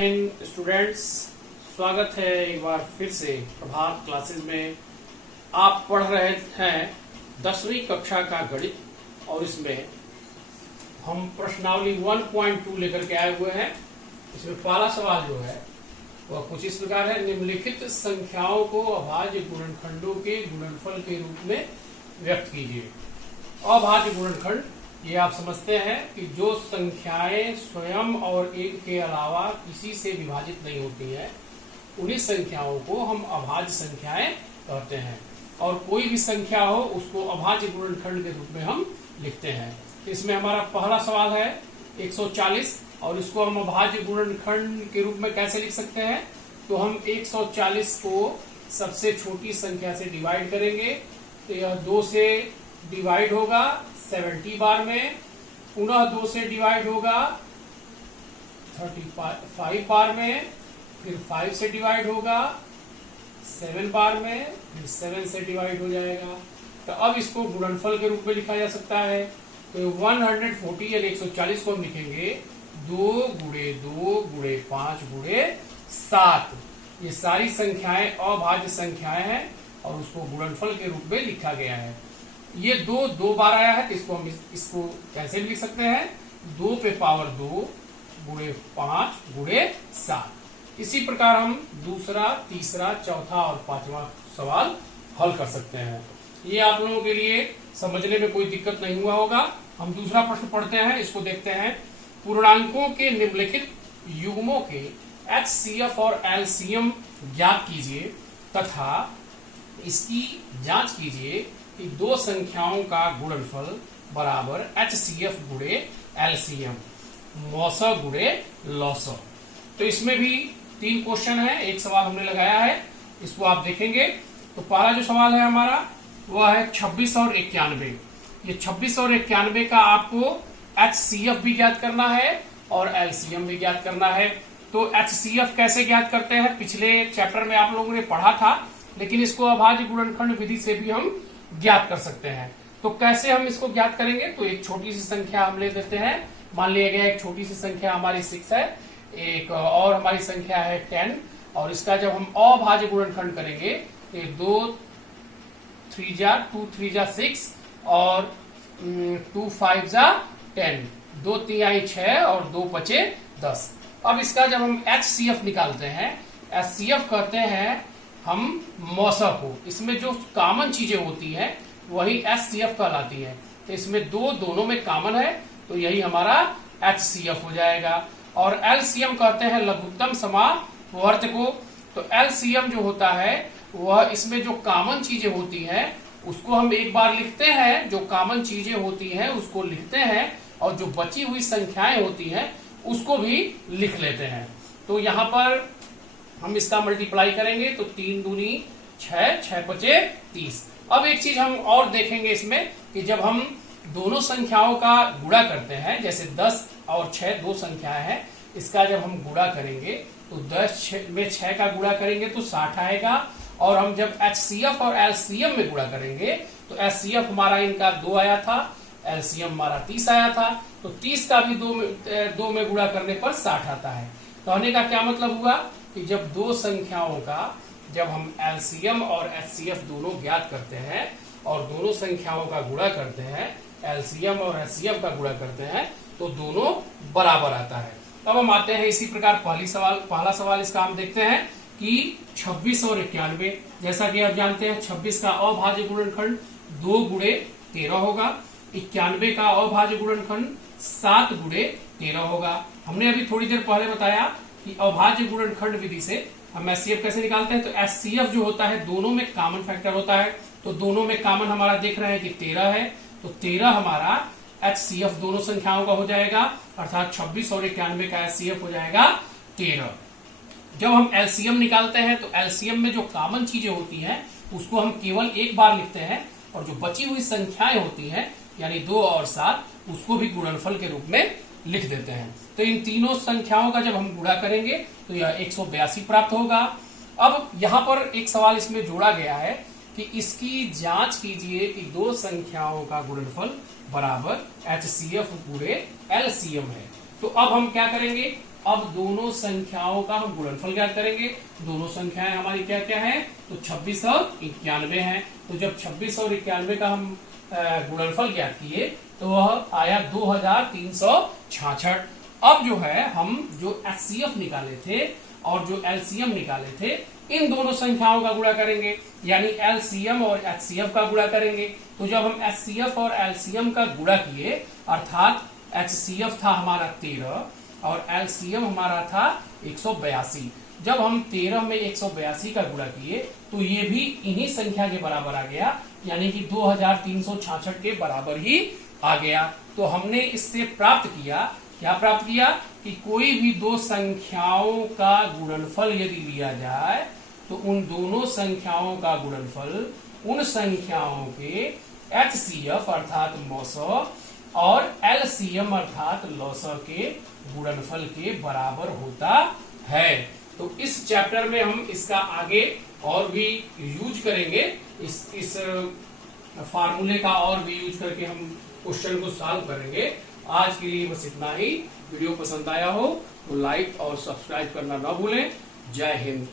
Hind students, स्वागत है एक बार फिर से प्रभात क्लासेस में। आप पढ़ रहे हैं 10वीं कक्षा का गणित और इसमें हम प्रश्नावली 1.2 लेकर के आए हुए हैं। इसमें पहला सवाल जो है वह कुछ इस प्रकार है। निम्नलिखित संख्याओं को अभाज्य गुणनखंडों के गुणनफल के रूप में व्यक्त कीजिए। अभाज्य गुणनखंड ये आप समझते हैं कि जो संख्याएं स्वयं और एक के अलावा किसी से विभाजित नहीं होती है, उन्हीं संख्याओं को हम अभाज्य संख्याएं कहते हैं। और कोई भी संख्या हो उसको अभाज्य गुणनखंड के रूप में हम लिखते हैं। इसमें हमारा पहला सवाल है 140 और इसको हम अभाज्य गुणनखंड के रूप में कैसे लिख सकते हैं। तो हम 140 को सबसे छोटी संख्या से डिवाइड करेंगे तो यह 2 से डिवाइड होगा 70 बार में, पुनः 2 से डिवाइड होगा 35 बार में, फिर 5 से डिवाइड होगा 7 बार में, फिर 7 से डिवाइड हो जाएगा। तो अब इसको गुणनफल के रूप में लिखा जा सकता है। तो 140 यानी 140 को हम लिखेंगे 2 गुणे 2 गुणे 5 गुणे 7। ये सारी संख्याएं अभाज्य संख्याएं हैं और उसको गुणनफल के रूप में लिखा गया है। ये 2 बार आया है तो इसको कैसे लिख सकते हैं, 2 पे पावर 2 गुणे 5 गुणे 7। इसी प्रकार हम दूसरा, तीसरा, चौथा और 5वां सवाल हल कर सकते हैं। ये आप लोगों के लिए समझने में कोई दिक्कत नहीं हुआ होगा। हम दूसरा प्रश्न पढ़ते हैं, इसको देखते हैं। पूर्णांकों के निम्नलिखित युग्मों के HCF और LCM ज्ञात कीजिए तथा इसकी जांच कीजिए कि दो संख्याओं का गुणनफल बराबर HCF गुणे LCM, मौसा गुणे लौसा। तो इसमें भी 3 क्वेश्चन है, एक सवाल हमने लगाया है, इसको आप देखेंगे। तो पहला जो सवाल है हमारा वह है 26 और 91। ये 26 और 91 का आपको HCF भी ज्ञात करना है और LCM भी ज्ञात करना है। तो HCF कैसे ज्ञात करते हैं, पिछले चैप्टर में आप लोगों ने पढ़ा था, लेकिन इसको अभाज्य गुणनखंड विधि से भी हम ज्ञात कर सकते हैं। तो कैसे हम इसको ज्ञात करेंगे, तो एक छोटी सी संख्या हम ले लेते हैं। मान लिया गया एक छोटी सी संख्या हमारी 6 है, एक और हमारी संख्या है 10, और इसका जब हम अभाज्य गुणनखंड करेंगे तो 2 3 जा 2 3 जा 6 और 2 5 जा 10, 2 3 6 और 2 5 10। अब इसका जब हम HCF निकालते हैं, HCF कहते हैं हम मौसा को, इसमें जो कॉमन चीजें होती हैं वही HCF कहलाती है। तो इसमें दोनों में कॉमन है तो यही हमारा HCF हो जाएगा। और LCM कहते हैं लघुत्तम समावर्त को। तो LCM जो होता है वह इसमें जो कॉमन चीजें होती हैं उसको हम एक बार लिखते हैं, जो कॉमन चीजें होती हैं उसको लिखते हैं, और जो बची हुई संख्याएं होती हैं उसको भी लिख लेते हैं। तो यहाँ पर हम इसका मल्टीप्लाई करेंगे तो 3 दूनी 6, 6 पचे 30। अब एक चीज हम और देखेंगे इसमें कि जब हम दोनों संख्याओं का गुणा करते हैं, जैसे 10 और 6 दो संख्याएं हैं, इसका जब हम गुणा करेंगे तो 10 में 6 का गुणा करेंगे तो 60 आएगा। और हम जब HCF और LCM में गुणा करेंगे तो HCF हमारा इनका 2 आया था, LCM हमारा 30 आया था। तो 30 का भी 2 में गुणा करने पर 60 आता है। कहने का क्या मतलब हुआ कि जब दो संख्याओं का जब हम LCM और HCF दोनों ज्ञात करते हैं और दोनों संख्याओं का गुणा करते हैं, LCM और HCF का गुणा करते हैं, तो दोनों बराबर आता है। अब हम आते हैं इसी प्रकार पहला सवाल इसका हम देखते हैं कि 26 और 91। जैसा कि आप जानते हैं 26 का अभाज्य गुणनखंड 2 गुणे 13 होगा, 91 का अभाज्य गुणनखंड 7 गुणे 13 होगा। हमने अभी थोड़ी देर पहले बताया कि अभाज्य गुणनखंड विधि से हम HCF कैसे निकालते हैं। तो HCF जो होता है दोनों में कॉमन फैक्टर होता है। तो दोनों में कॉमन हमारा देख रहे हैं कि 13 है, तो 13 हमारा HCF दोनों संख्याओं का हो जाएगा, अर्थात 26 और 91 का HCF हो जाएगा 13। जब हम LCM निकालते हैं तो LCM में जो कॉमन चीजें होती हैं उसको हम केवल एक बार लिखते हैं, और जो बची हुई संख्याएं होती हैं यानी 2 और 7 उसको भी गुणनफल के रूप में लिख देते हैं। तो इन तीनों संख्याओं का जब हम गुणा करेंगे तो यह 182 प्राप्त होगा। अब यहाँ पर एक सवाल इसमें जोड़ा गया है कि इसकी जांच कीजिए कि दो संख्याओं का गुणनफल बराबर HCF गुणे LCM है। तो अब हम क्या करेंगे, अब दोनों संख्याओं का हम गुणनफल ज्ञात करेंगे। दोनों संख्याएं हमारी क्या क्या हैं, तो 26 और 91 हैं। तो जब 26 और 91 का हम गुणनफल ज्ञात किए तो वह आया 2366। अब जो है हम जो HCF निकाले थे और जो LCM निकाले थे, इन दोनों संख्याओं का गुणा करेंगे, यानी LCM और HCF का गुणा करेंगे। तो जब हम HCF और LCM का गुणा किए, अर्थात HCF था हमारा 13 और LCM हमारा था 182। जब हम 13 में 182 का गुणा किए तो ये भी इन्हीं संख्या के बराबर आ गया, यानी कि 2366 के बराबर ही आ गया। तो हमने इससे प्राप्त किया, क्या प्राप्त किया कि कोई भी दो संख्याओं का गुणनफल यदि लिया जाए तो उन दोनों संख्याओं का गुणनफल उन संख्याओं के HCF अर्थात मौसौ और LCM अर्थात लौसौ के गुणनफल के बराबर होता है। तो इस चैप्टर में हम इसका आगे और भी यूज करेंगे, इस फार्मूले का और भी यूज करके हम क्वेश्चन को सॉल्व करेंगे। आज के लिए बस इतना ही। वीडियो पसंद आया हो तो लाइक और सब्सक्राइब करना ना भूलें। जय हिंद।